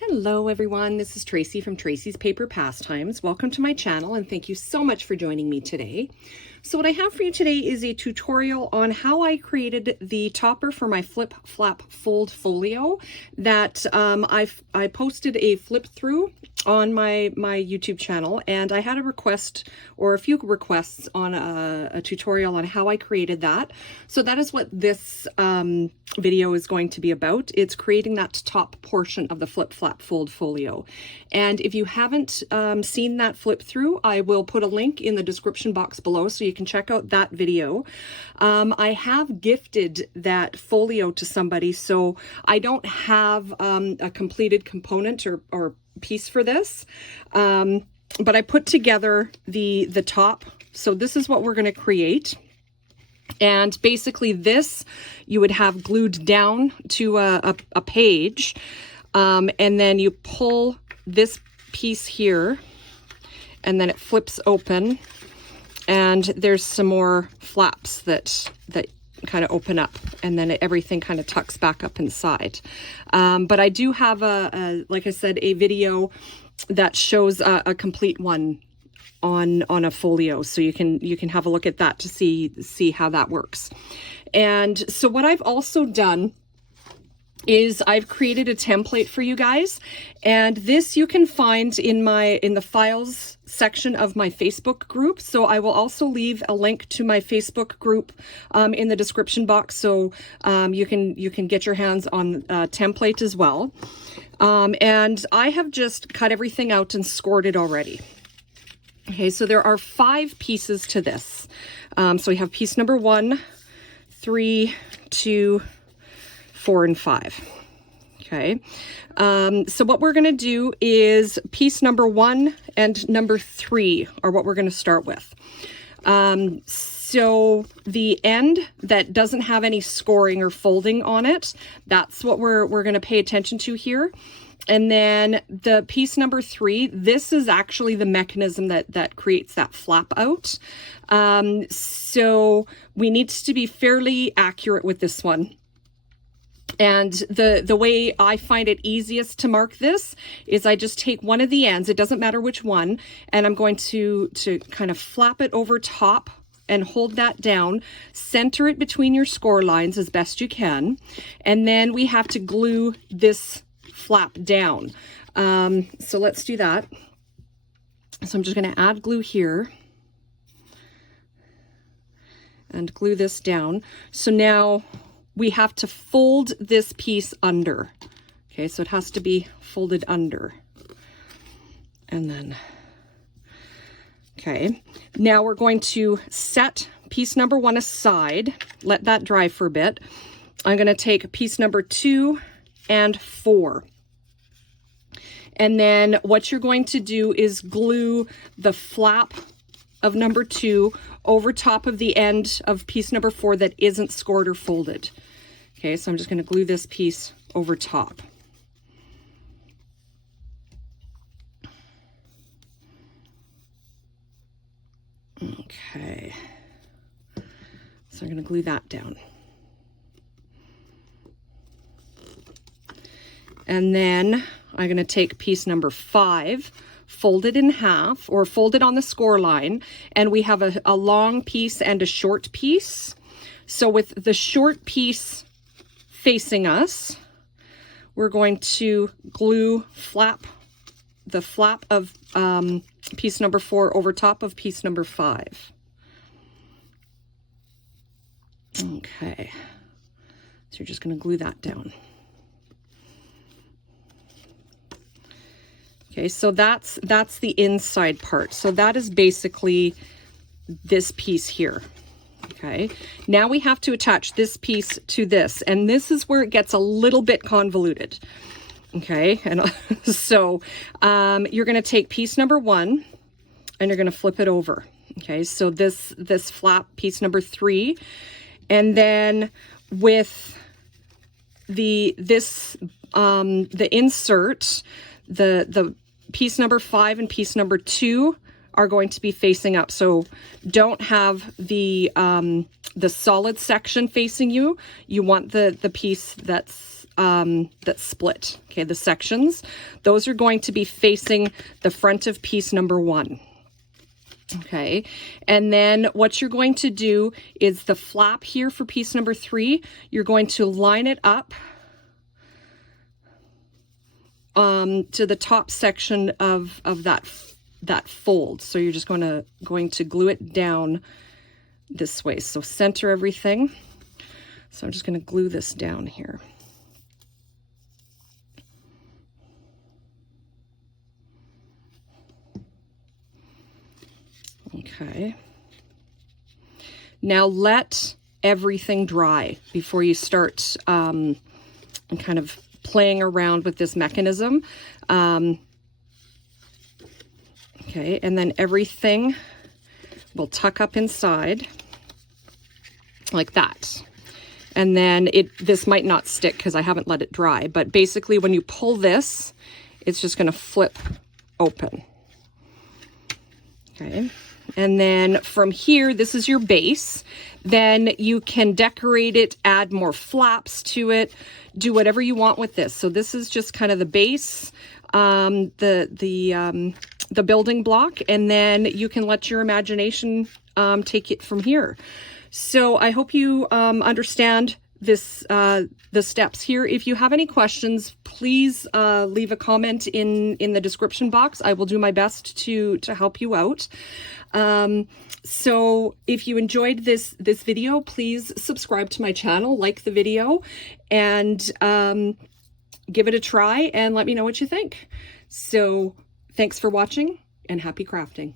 Hello everyone, this is Tracy from Tracy's Paper Pastimes. Welcome to my channel and thank you so much for joining me today. So what I have for you today is a tutorial on how I created the topper for my flip flap fold folio that I posted a flip through on my YouTube channel, and I had a request or a few requests on a tutorial on how I created that. So that is what this video is going to be about. It's creating that top portion of the flip flap fold folio. And if you haven't seen that flip through, I will put a link in the description box below so you can check out that video. I have gifted that folio to somebody, so I don't have a completed component or piece for this, but I put together the top. So this is what we're going to create. And basically this you would have glued down to a page, and then you pull this piece here and then it flips open, and there's some more flaps that kind of open up, and then everything kind of tucks back up inside. But I do have like I said, a video that shows a complete one on a folio, so you can have a look at that to see how that works. And so what I've also done is I've created a template for you guys, and this you can find in the files section of my Facebook group. So I will also leave a link to my Facebook group in the description box, so you can get your hands on a template as well. And I have just cut everything out and scored it already. Okay, so there are 5 pieces to this. So we have piece number 1, 3, 2, 4, and 5. Okay, so what we're going to do is piece number 1 and number 3 are what we're going to start with. So the end that doesn't have any scoring or folding on it, that's what we're going to pay attention to here. And then the piece number 3, this is actually the mechanism that creates that flap out. So we need to be fairly accurate with this one. And the way I find it easiest to mark this is I just take one of the ends, it doesn't matter which one, and I'm going to kind of flap it over top and hold that down, center it between your score lines as best you can, and then we have to glue this flap down. So let's do that. So I'm just going to add glue here and glue this down. So now we have to fold this piece under. Okay, so it has to be folded under. And then, okay, now we're going to set piece number 1 aside, let that dry for a bit. I'm going to take piece number 2 and 4. And then what you're going to do is glue the flap of number 2 over top of the end of piece number 4 that isn't scored or folded. Okay, so I'm just going to glue this piece over top. Okay, so I'm going to glue that down. And then I'm going to take piece number 5, fold it in half, or fold it on the score line, and we have a long piece and a short piece. So with the short piece facing us, we're going to glue the flap of piece number 4 over top of piece number 5. Okay, so you're just going to glue that down. Okay, so that's the inside part. So that is basically this piece here. Okay, now we have to attach this piece to this, and this is where it gets a little bit convoluted. Okay, and so you're going to take piece number 1 and you're going to flip it over. Okay, so this flap, piece number 3, and then with the insert, the piece number 5 and piece number 2 are going to be facing up. So don't have the solid section facing you. You want the piece that's split. Okay, the sections, those are going to be facing the front of piece number 1. Okay, and then what you're going to do is the flap here for piece number 3, you're going to line it up to the top section of that fold. So you're just going to glue it down this way. So center everything. So I'm just going to glue this down here. Okay. Now let everything dry before you start kind of playing around with this mechanism. Okay, and then everything will tuck up inside like that. And then this might not stick because I haven't let it dry, but basically when you pull this, it's just going to flip open. Okay. And then from here, this is your base. Then you can decorate it, add more flaps to it, do whatever you want with this. So this is just kind of the base, the building block, and then you can let your imagination take it from here. So I hope you understand this, the steps here. If you have any questions, please leave a comment in the description box. I will do my best to help you out. So if you enjoyed this video, please subscribe to my channel, like the video, and give it a try and let me know what you think. So thanks for watching and happy crafting.